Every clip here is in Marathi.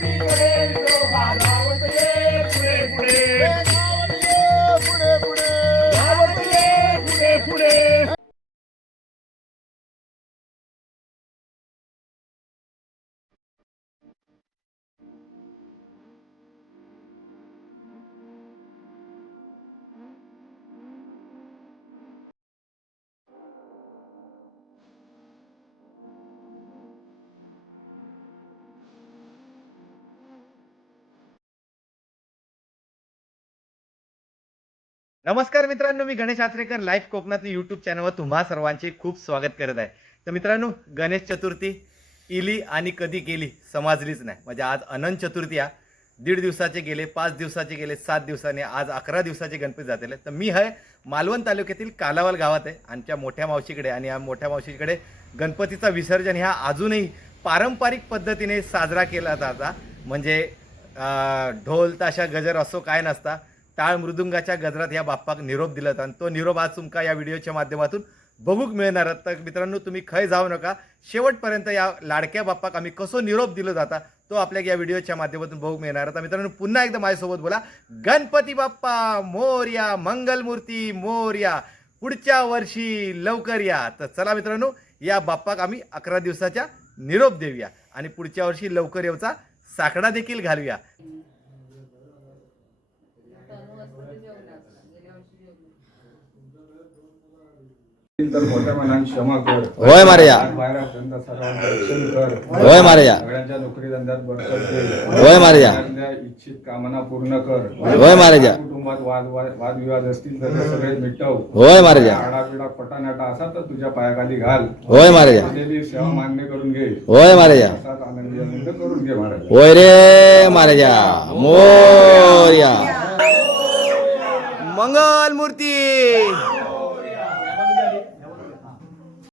sempre por. नमस्कार मित्रांनो मी गणेश आचरेकर लाईव्ह कोकणात युट्यूब चॅनलवर तुम्हा सर्वांचे खूप स्वागत करत आहे. तर मित्रांनो गणेश चतुर्थी इली आणि कधी गेली समाजलीच नाही. म्हणजे आज अनंत चतुर्थी आहे. दीड दिवसाचे गेले पाच दिवसाचे गेले सात दिवसाने आज अकरा दिवसाचे गणपती जातेले. तर मी आहे मालवण तालुक्यातील कालावाल गावात आहे. आमच्या मोठ्या मावशीकडे आणि या मोठ्या मावशीकडे गणपतीचा विसर्जन ह्या अजूनही पारंपरिक पद्धतीने साजरा केला जाता. म्हणजे ढोल ताशा गजर असो काय नसता टाळ मृदुंगाच्या गजरात या बाप्पाक निरोप दिला आणि तो निरोप आज तुमका या व्हिडिओच्या माध्यमातून बघूक मिळणार तर मित्रांनो तुम्ही खय जाऊ नका. शेवटपर्यंत या लाडक्या बाप्पाक आम्ही कसो निरोप दिलो जाता तो आपल्या या व्हिडिओच्या माध्यमातून बघूक मिळणार आता मित्रांनो पुन्हा एकदा माझ्यासोबत बोला. गणपती बाप्पा मोर्या मंगलमूर्ती मोर्या पुढच्या वर्षी लवकर या. तर चला मित्रांनो या बाप्पाक आम्ही अकरा दिवसाच्या निरोप देऊया आणि पुढच्या वर्षी लवकर येऊचा साकडा देखील घालूया. तर मोठ्या मनाने क्षमा कर होय मारया. बाहेरपर्यंत सर्वांचं रक्षण कर होय मारया. सगळ्यांच्या नोकरी धंद्यात बरकत दे होय मारया. सगळ्यांच्या इच्छित कामना पूर्ण कर होय मारया. कुटुंबात वाद वाद वादविवाद असतील तर ते सगळे मिटव होय मारया. आडापिडा पटानाटा असा तर तुझ्या पायाखाली घाल होय मारया. केलेली सेवा मान्य करून घे होय मारया. असाच आनंदी आनंद करून घे महाराज होय रे मारजा मोर्या मंगल मूर्ती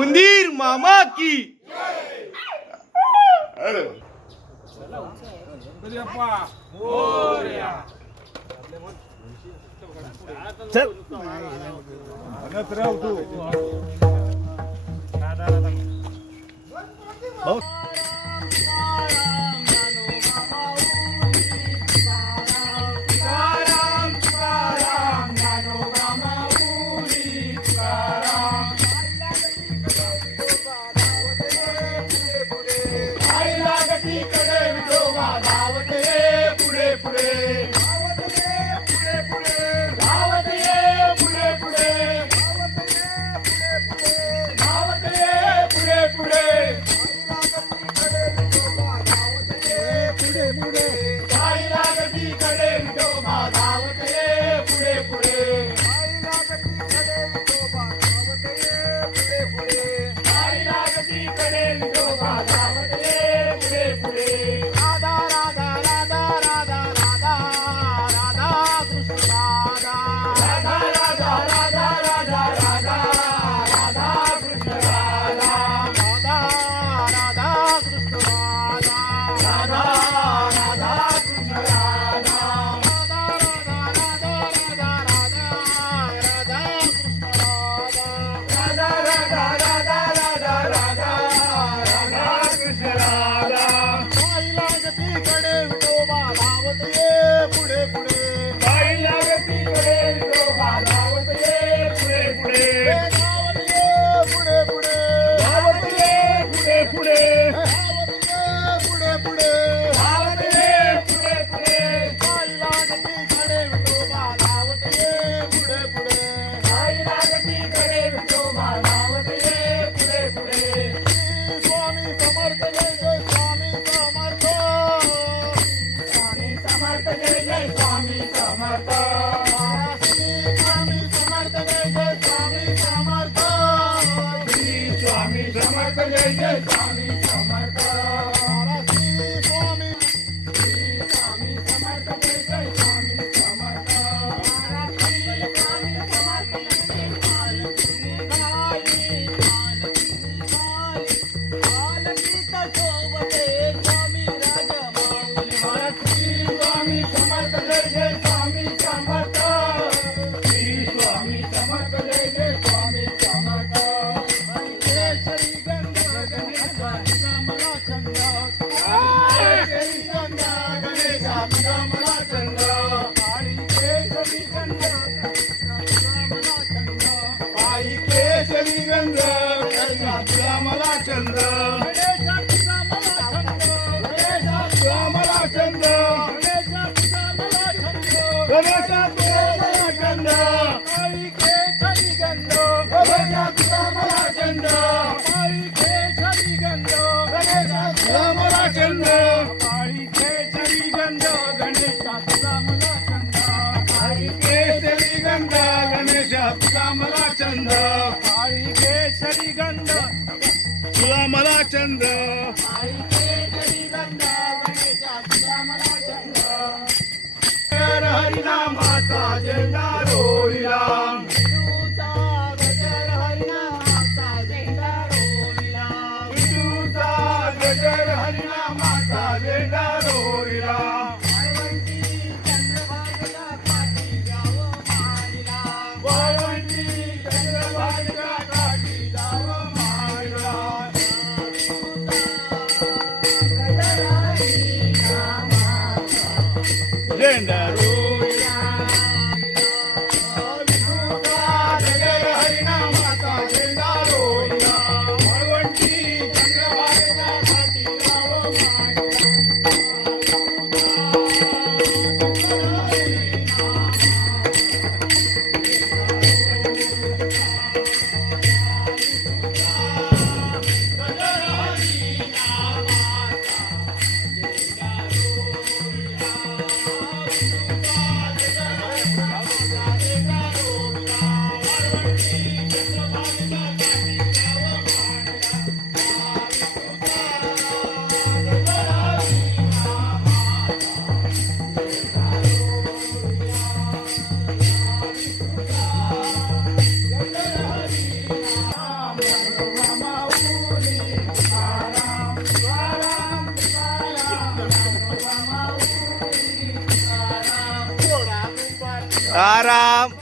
उंदीर मामा की अरे चल कदम तो बाबा yeah, yeah. छंद हरिनामाचा झेंडा रोहिला विठूचा गजर हरिनामाचा झेंडा Salam.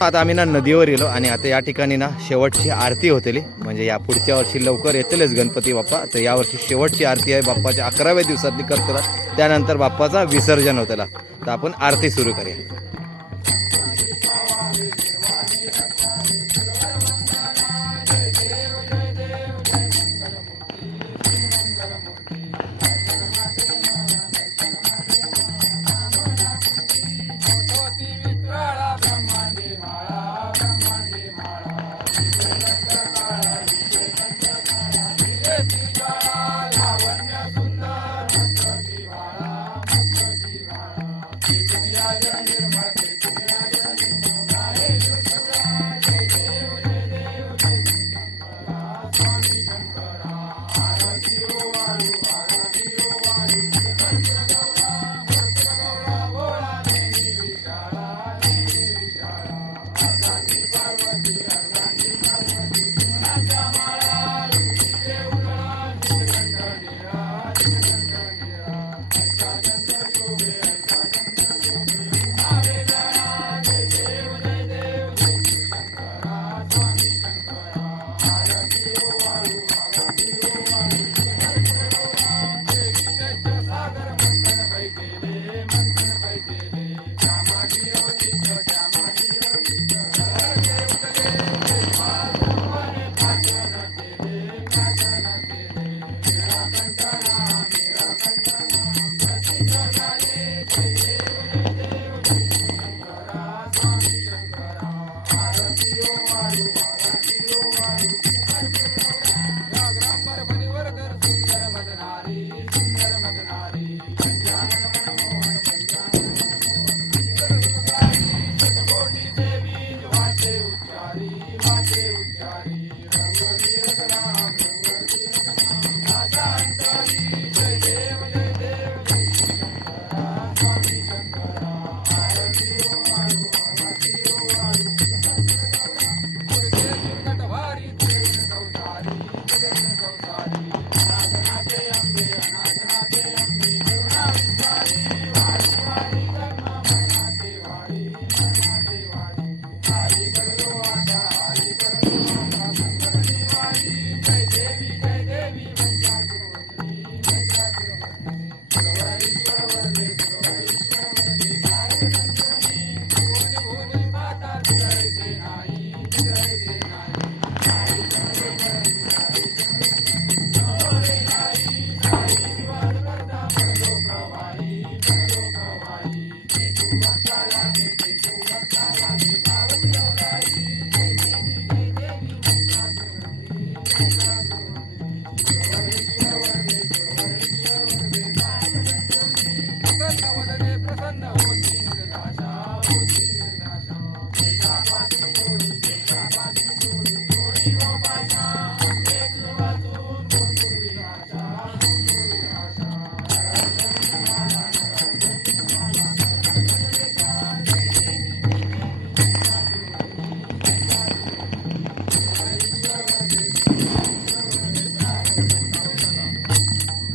आता आम्ही ना नदीवर गेलो आणि आता या ठिकाणी ना शेवटची आरती होतेली. म्हणजे या पुढच्या वर्षी लवकर येतीलच गणपती बाप्पा. तर यावर्षी शेवटची आरती आहे बाप्पाच्या अकराव्या दिवसातली करतात त्यानंतर बाप्पाचा विसर्जन होतेला. तर आपण आरती सुरू करूया. आणि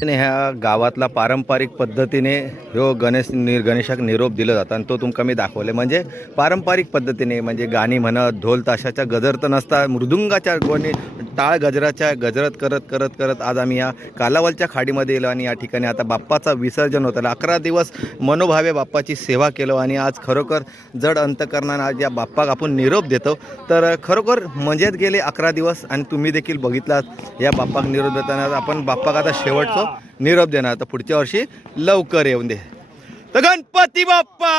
ह्या गावातला पारंपरिक पद्धतीने ह्यो गणेश नि गणेशाक निरोप दिलं जातं आणि तो तुमका मी दाखवले. म्हणजे पारंपरिक पद्धतीने म्हणजे गाणी म्हणत ढोल ताशाच्या गजर तर नसता मृदुंगाच्या गोणी टाळ गजराच्या गजरत करत करत करत आज आम्ही या कालावलच्या खाडीमध्ये गेलो आणि या ठिकाणी आता बाप्पाचा विसर्जन होतं अकरा दिवस मनोभावे बाप्पाची सेवा केलो आणि आज खरोखर जड अंतकरणानं आज या बाप्पाक आपण निरोप देतो. तर खरोखर मजेत गेले अकरा दिवस आणि तुम्ही देखील बघितलात या बाप्पाक निरोप देताना. आपण बाप्पाक आता शेवटचं. निरोप देणार. आता पुढच्या वर्षी लवकर येऊन दे. तर गणपती बाप्पा!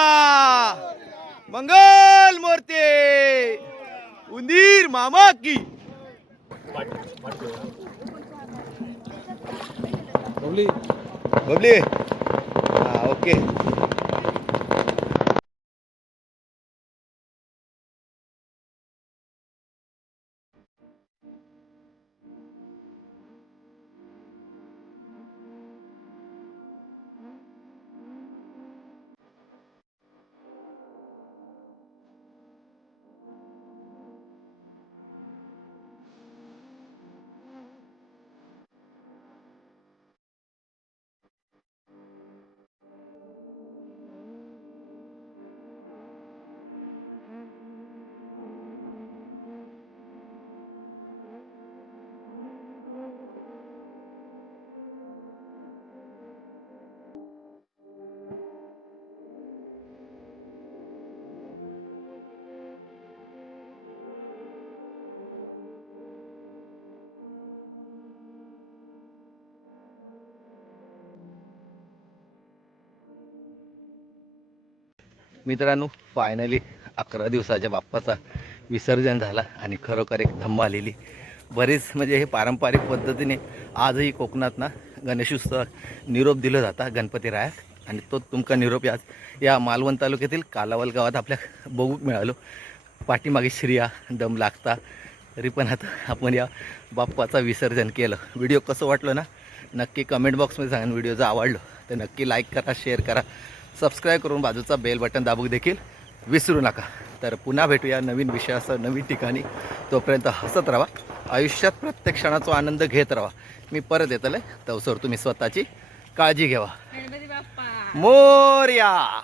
मंगल मूर्ती! उंदीर मामा की! बबली. हा ओके. मित्रांनो फायनली अकरा दिवसाच्या बाप्पाचा विसर्जन झाला आणि खरोखर एक धम्मा आलेली. बरेच म्हणजे हे पारंपरिक पद्धतीने आजही कोकणात ना गणेशोत्सव निरोप दिलं जाता गणपती रायात. आणि तो तुमका निरोप आज या मालवण तालुक्यातील कालावल गावात आपल्या बघूक मिळालो. पाठीमागे श्रिया दम लागता तरी पण आता आपण या बाप्पाचा विसर्जन केलं. व्हिडिओ कसं वाटलं ना? नक्की कमेंट बॉक्समध्ये सांगा व्हिडिओ जर आवडलं तर नक्की लाईक करा शेअर करा. सबस्क्राईब करून बाजूचा बेल बटन दाबूक देखील विसरू नका. तर पुन्हा भेटूया नवीन विषयासह नवीन ठिकाणी. तोपर्यंत हसत राहा. आयुष्यात प्रत्येक क्षणाचा आनंद घेत राहा. मी परत येतले तवसर तुम्ही स्वतःची काळजी घ्यावा. मोर्या.